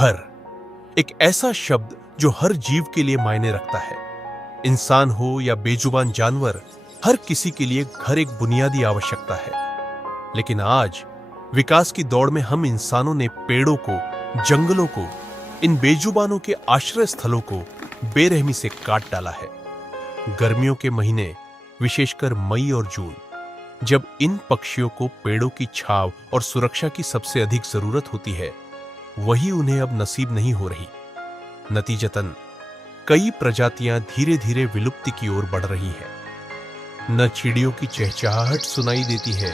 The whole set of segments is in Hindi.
घर, एक ऐसा शब्द जो हर जीव के लिए मायने रखता है। इंसान हो या बेजुबान जानवर, हर किसी के लिए घर एक बुनियादी आवश्यकता है। लेकिन आज विकास की दौड़ में हम इंसानों ने पेड़ों को, जंगलों को, इन बेजुबानों के आश्रय स्थलों को बेरहमी से काट डाला है। गर्मियों के महीने, विशेषकर मई और जून, जब इन पक्षियों को पेड़ों की छांव और सुरक्षा की सबसे अधिक जरूरत होती है, वही उन्हें अब नसीब नहीं हो रही। नतीजतन कई प्रजातियां धीरे धीरे विलुप्ति की ओर बढ़ रही हैं। न चिड़ियों की चहचहाहट सुनाई देती है,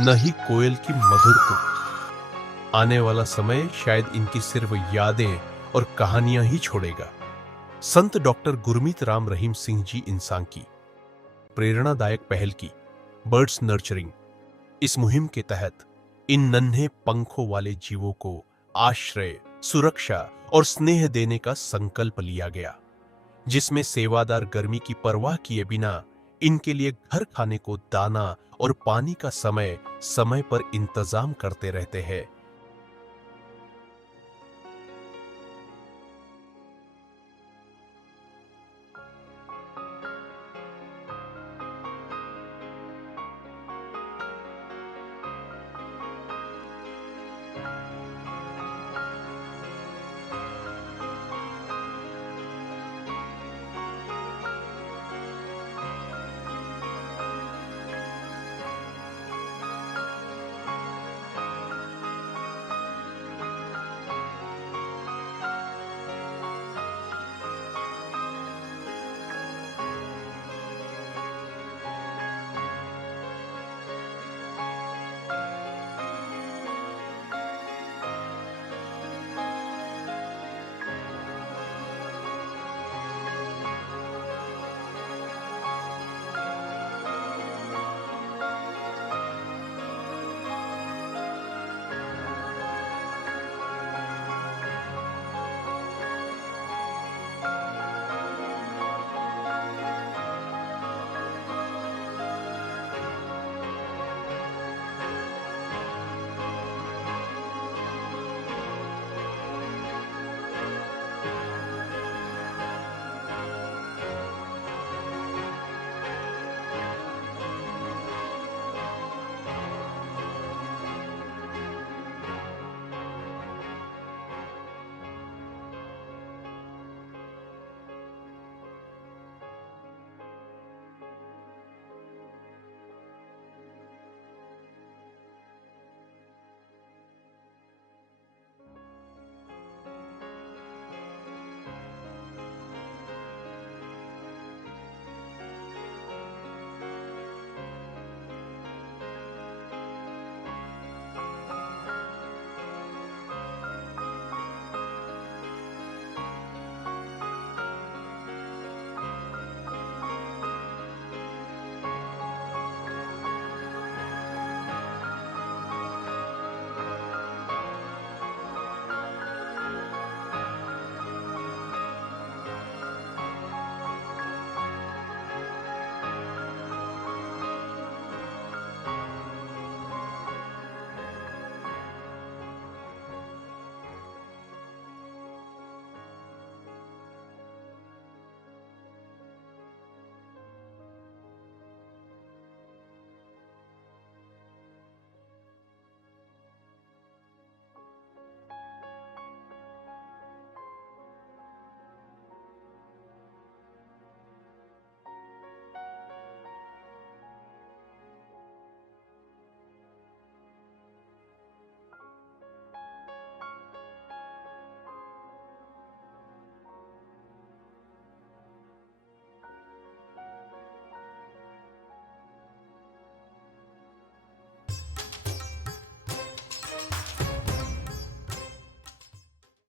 न ही कोयल की मधुर कूक। आने वाला समय शायद इनकी सिर्फ यादें और कहानियां ही छोड़ेगा। संत डॉक्टर गुरमीत राम रहीम सिंह जी इंसान की प्रेरणादायक पहल की बर्ड्स नर्चरिंग, इस मुहिम के तहत इन नन्हे पंखों वाले जीवों को आश्रय, सुरक्षा और स्नेह देने का संकल्प लिया गया, जिसमें सेवादार गर्मी की परवाह किए बिना इनके लिए घर खाने को दाना और पानी का समय समय पर इंतजाम करते रहते हैं।